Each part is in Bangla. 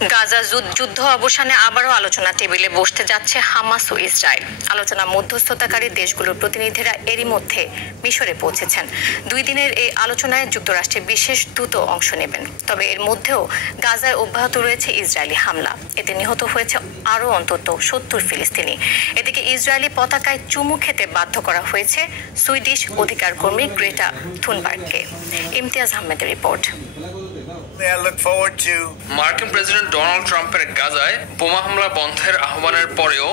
গাজা যুদ্ধ অবসানে আবারও আলোচনা টেবিলে বসতে যাচ্ছে হামাস ও ইসরায়েল। আলোচনা মধ্যস্থতাকারী দেশগুলোর প্রতিনিধিরা এরই মধ্যে মিশরে পৌঁছেছেন। 2 দিনের এই আলোচনায় যুক্তরাষ্ট্রের বিশেষ দূত অংশ নেবেন। তবে এর মধ্যেও গাজায় অব্যাহত রয়েছে ইসরায়েলি হামলা। এতে নিহত হয়েছে আরও অন্তত 70 ফিলিস্তিনি। এদিকে ইসরায়েলি পতাকায় চুমু খেতে বাধ্য করা হয়েছে সুইডিশ অধিকার কর্মী গ্রেটা থুনবার্গকে। ইমতিয়াজ আহমেদের রিপোর্ট। মার্কিন প্রেসিডেন্ট ডোনাল্ড ট্রাম্পের গাজায় বোমা হামলা বন্ধের আহ্বানের পরেও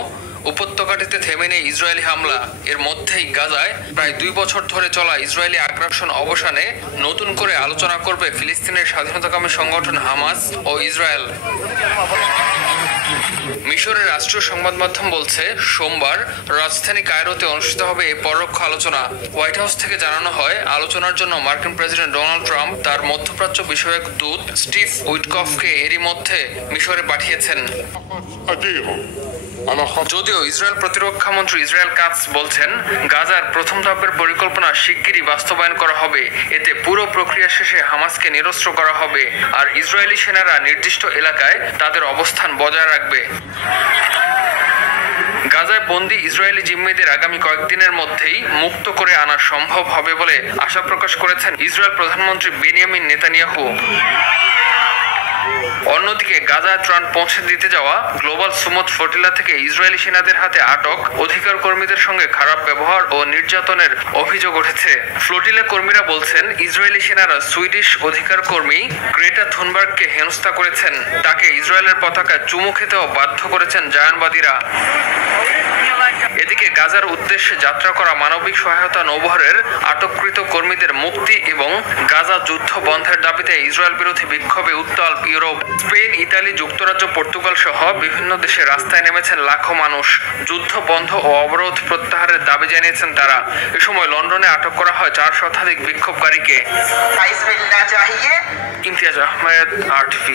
উপত্যকাটিতে থেমে নেই ইসরায়েলি হামলা। এর মধ্যেই গাজায় প্রায় 2 বছর ধরে চলা ইসরায়েলি আগ্রাসন অবসানে নতুন করে আলোচনা করবে ফিলিস্তিনের স্বাধীনতাকামী সংগঠন হামাস ও ইসরায়েল। মিশরের রাষ্ট্রীয় সংবাদ মাধ্যম বলছে, সোমবার রাজধানী কায়রোতে অনুষ্ঠিত হবে এই পরোক্ষ আলোচনা। হোয়াইট হাউস থেকে জানানো হয়, আলোচনার জন্য মার্কিন প্রেসিডেন্ট ডোনাল্ড ট্রাম্প তার মধ্যপ্রাচ্য বিষয়ক দূত স্টিভ উইটকফকে এরই মধ্যে মিশরে পাঠিয়েছেন। যদিও ইসরায়েল প্রতিরক্ষা মন্ত্রী ইসরায়েল কাটস বলছেন, গাজার প্রথম ধাপের পরিকল্পনা শিগগিরই বাস্তবায়ন করা হবে। এতে পুরো প্রক্রিয়া শেষে হামাসকে নিরস্ত্র করা হবে, আর ইসরায়েলি সেনারা নির্দিষ্ট এলাকায় তাদের অবস্থান বজায় রাখবে। গাজায় বন্দী ইসরায়েলি জিম্মিদের আগামী কয়েকদিনের মধ্যেই মুক্ত করে আনা সম্ভব হবে বলে আশা প্রকাশ করেছেন ইসরায়েল প্রধানমন্ত্রী বেনিয়ামিন নেতানিয়াহু। অন্যদিকে গাজায় ত্রাণ পৌঁছে দিতে যাওয়া গ্লোবাল সুমুদ ফ্লোটিলা থেকে ইসরায়েলি সেনাদের হাতে আটক অধিকার কর্মীদের সঙ্গে খারাপ ব্যবহার ও নির্যাতনের অভিযোগ উঠেছে। ফ্লোটিলা কর্মীরা বলছেন, ইসরায়েলি সেনারা সুইডিশ অধিকার কর্মী গ্রেটা থুনবার্গকে হেনস্থা করেছেন। তাকে ইসরায়েলের পতাকা চুমু খেতেও বাধ্য করেছেন জায়ানবাদীরা। এদিকে গাজার উদ্দেশ্যে যাত্রা করা মানবিক সহায়তা নৌবহরের আটককৃত কর্মীদের মুক্তি এবং গাজা যুদ্ধ বন্ধের দাবিতে ইসরায়েল বিরোধী বিক্ষোভে উত্তাল ইউরোপ। স্পেন, ইতালি, যুক্তরাজ্য, পর্তুগাল সহ বিভিন্ন দেশে রাস্তায় নেমেছেন লাখো মানুষ। যুদ্ধ বন্ধ ও অবরোধ প্রত্যাহারের দাবি জানিয়েছেন তারা। এ সময় লন্ডনে আটক করা হয় 4 শতাধিক বিক্ষোভকারীকে। ইমতিয়াজ আহমেদ, RTV।